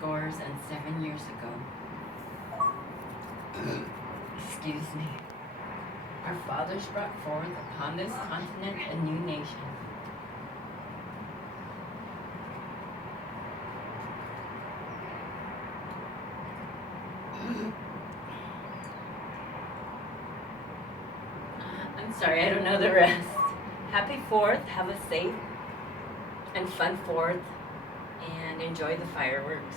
407 years ago, excuse me, our fathers brought forth upon this continent a new nation. I'm sorry, I don't know the rest. Happy 4th, have a safe and fun 4th, and enjoy the fireworks.